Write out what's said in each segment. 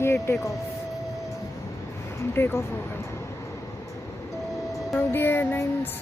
ये take off होगा। Saudi airlines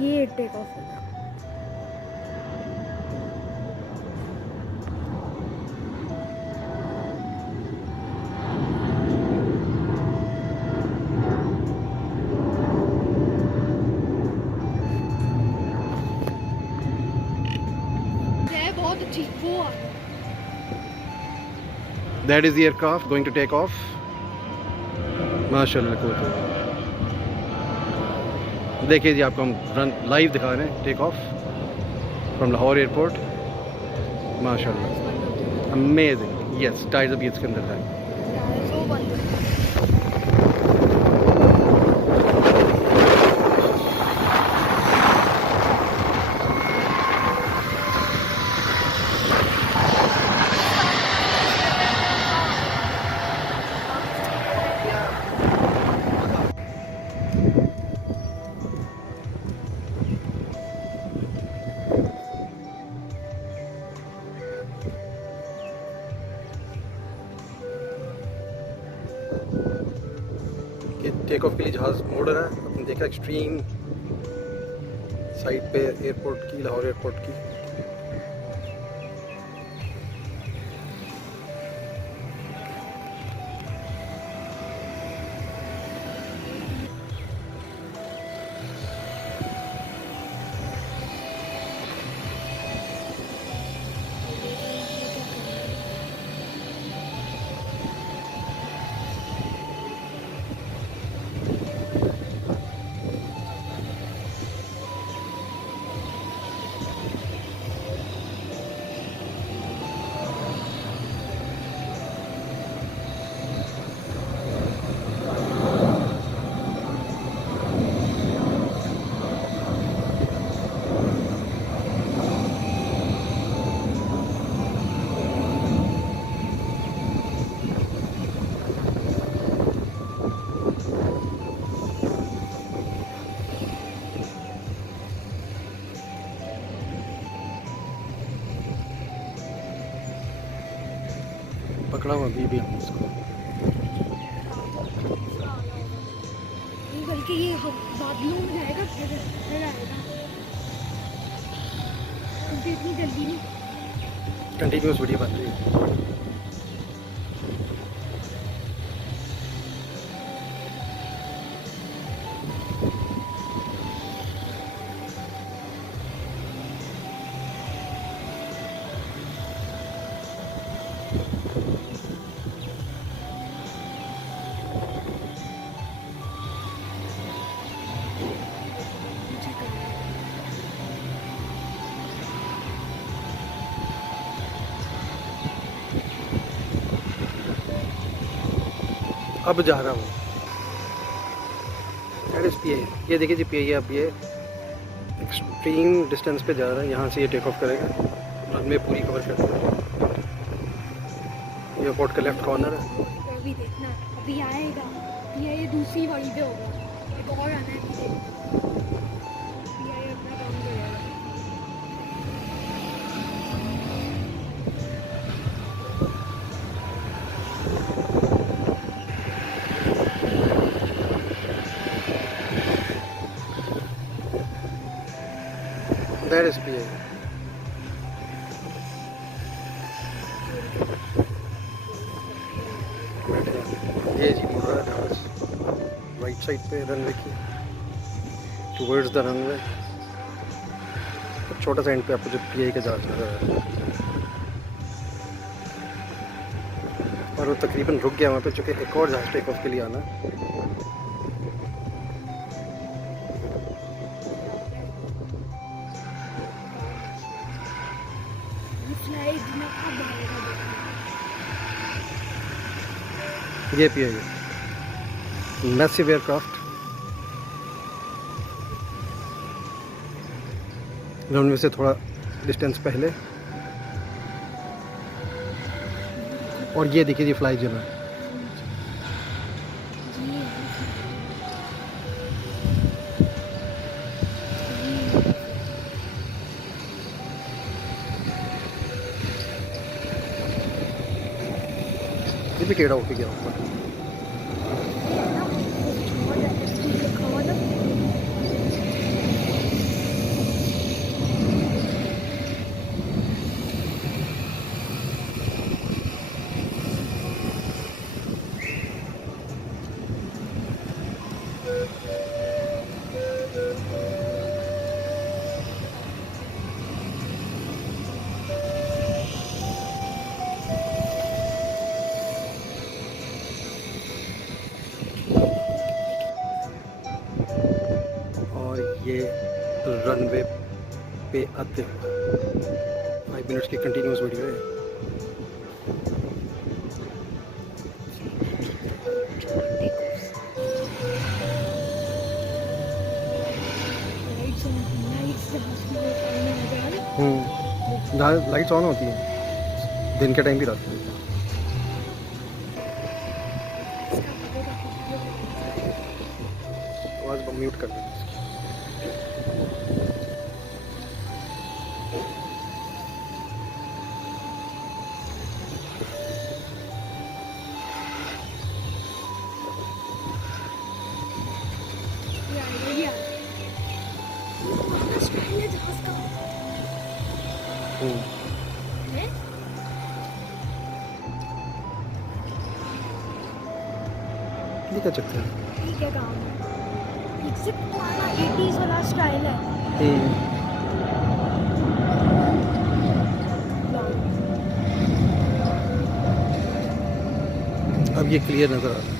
ये टेक ऑफ होगा। बहुत अच्छी वो That is the aircraft going to take off. माशाल्लाह cool. देखिए जी, आपको हम रन लाइव दिखा रहे हैं, take off from Lahore airport. माशाल्लाह अमेजिंग। यस, टाइर्स अभी इसके अंदर है। टेक ऑफ के लिए जहाज़ मोड़ रहा है। आपने देखा एक्सट्रीम साइड पे एयरपोर्ट की, लाहौर एयरपोर्ट की। पकड़ा हुआ अभी हम इसको। बल्कि ये बादलों में जाएगा, फिर आएगा क्योंकि इतनी जल्दी नहीं। कंटिन्यूस वीडियो बन रही है। अब जा रहा हूँ। ये देखिए जी, PA अब ये एक्सट्रीम डिस्टेंस पे जा रहा है। यहाँ से ये टेक ऑफ करेगा, रनवे पूरी कवर करता है। एयरपोर्ट का लेफ्ट कॉर्नर है। अभी देखना, अभी आएगा। ये दूसरी वाली पे होगा, एक और आना है। ये अपना काम करेगा। That is PA. ये जी मुड़ रहा है जहाज राइट साइड पे रनवे की, टुवर्ड्स द रनवे। छोटा सा एंड पे आपको जो PA का जहाज नजर आ रहा है, और वो तकरीबन रुक गया वहाँ पे, चूँकि एक और जहाज टेक ऑफ के लिए आना। ये PA है, मैसिव एयरक्राफ्ट। रनवे से थोड़ा डिस्टेंस पहले और ये देखिए जी फ्लाई जल रहा है। ये भी टेढ़ा होके गया ऊपर। और ये रनवे पे आते हुए 5 मिनट्स की कंटिन्यूस वीडियो है। लाइट्स ऑन होती हैं दिन के टाइम भी, रात को भी। आवाज़ म्यूट कर दें। ये क्या चक्कर है? ठीक है काम है। इससे पुराना 80s वाला स्टाइल है। अब ये क्लियर नजर आ रहा है।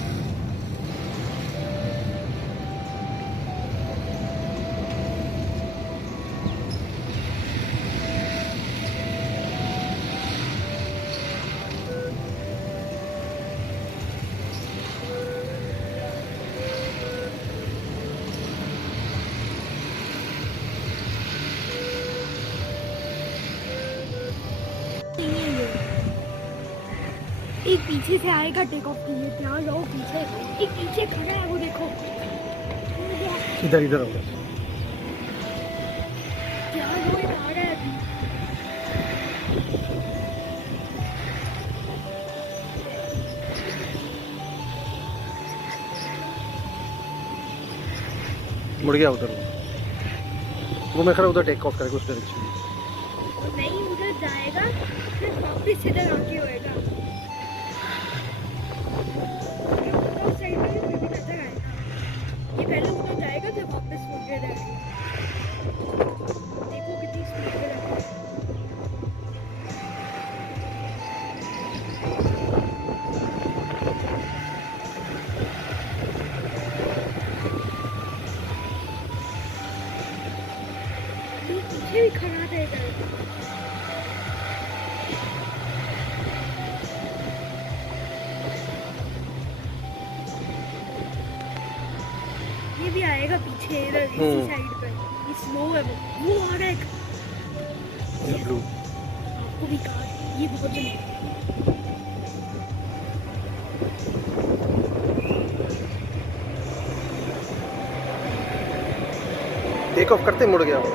एक पीछे से आएगा टेक ऑफ के लिए, ध्यान रहो पीछे एक पीछे खड़ा है, वो देखो इधर इधर होगा। ध्यान रहो, एक आ रहा है अभी। मुड़ गया उधर वो मैं खड़ा उधर टेक ऑफ करेगा उस डायरेक्शन में। नहीं उधर जाएगा फिर वापस इधर आके होएगा। ये उधर साइड में फिर भी नजर आएगा। ये पहले उधर जाएगा फिर वापस मुड़ के जाएगा। देखो कितनी स्पीड पे जाता है। ये पीछे भी खड़ा था इधर। ये भी आएगा पीछे इधर इसी साइड पे। ये स्लो है, वो आ रहा है एक। ये ब्लू आपको भी कहा ये बहुत जल्दी। टेक ऑफ करते मुड़ गया। मैं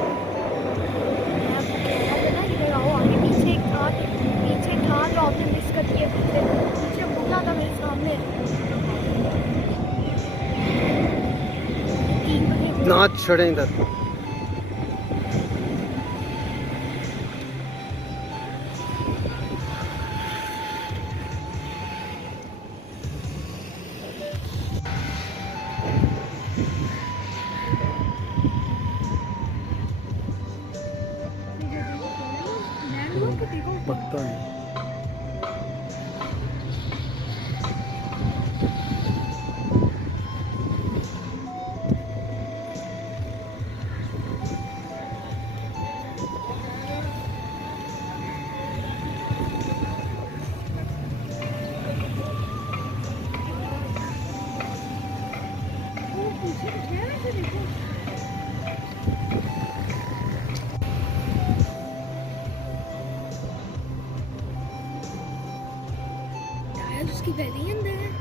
आपको कह रहा था ना इधर आओ आगे, पीछे था जो आपने मिस कर दिया। पीछे मुड़ना था मेरे सामने। 3 बजे ना चढ़े इधर। पता है गैस उसकी पहले ही अंदर है।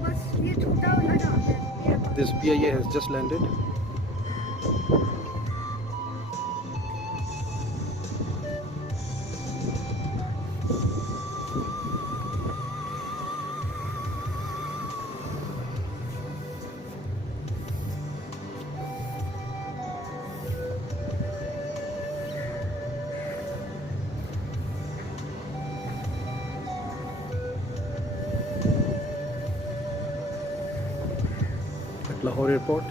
बस ये छोटा वाला जहाज है। This PIA has just landed. At Lahore Airport.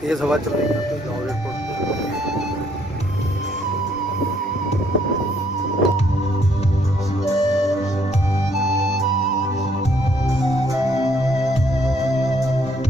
तेज़ हवा चल रही है यहाँ पे लाहौर एयरपोर्ट पे।